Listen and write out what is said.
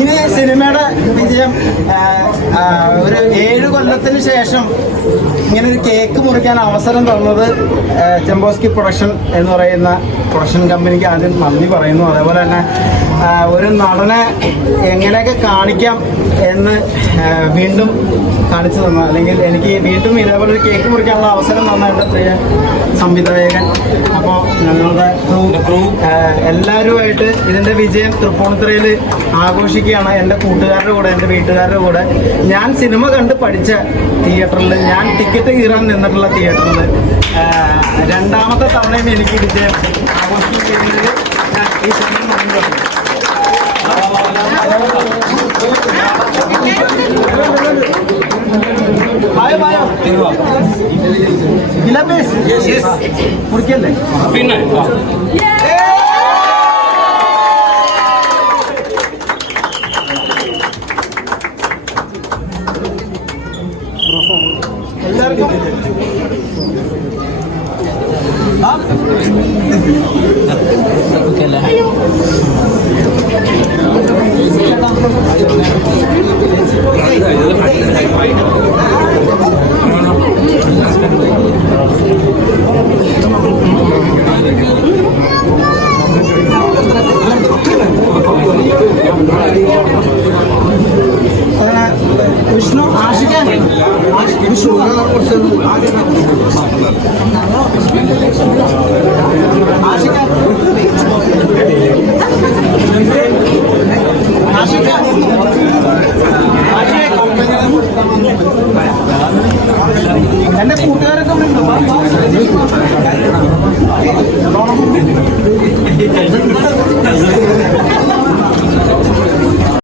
ഇനി സിനിമയുടെ വിജയം ഒരു 7 കൊല്ലത്തിന് ശേഷം ഇങ്ങനെ ഒരു കേക്ക് മുറിക്കാൻ അവസരം തന്നത് ചെമ്പോസ്കി പ്രൊഡക്ഷൻ എന്ന് പറയുന്ന പ്രൊഡക്ഷൻ കമ്പനിക്ക് ആദ്യം നന്ദി പറയുന്നു. അതേപോലെ തന്നെ ഒരു നടനെ എങ്ങനെയൊക്കെ കാണിക്കാം എന്ന് വീണ്ടും കാണിച്ചു തന്ന, അല്ലെങ്കിൽ എനിക്ക് വീണ്ടും ഇതേപോലെ ഒരു കേക്ക് മുറിക്കാനുള്ള അവസരം തന്ന എൻ്റെ പ്രിയ സംവിധായകൻ. അപ്പോൾ ഞങ്ങളുടെ എല്ലാവരുമായിട്ട് ഇതിൻ്റെ വിജയം തൃപ്പൂണിത്തുറയിൽ ആഘോഷിക്കുകയാണ്. എൻ്റെ കൂട്ടുകാരുടെ കൂടെ, എൻ്റെ വീട്ടുകാരുടെ കൂടെ. ഞാൻ സിനിമ കണ്ട് പഠിച്ച തിയേറ്ററിൽ, ഞാൻ ടിക്കറ്റ് കീറാൻ നിന്നിട്ടുള്ള തിയേറ്ററിൽ രണ്ടാമത്തെ തവണയും എനിക്ക് വിജയം ആഘോഷിക്കുന്നതിൽ ഞാൻ ഈ സിനിമ നന്ദി പറഞ്ഞു. മുറിക്കല്ലേ പിന്നെ എല്ലാവർക്കും വിഷ്ണു ആഷിക്കാൻ വിഷ്ണു ആഷിക്കാൻ എന്റെ കൂട്ടുകാരൊക്കെ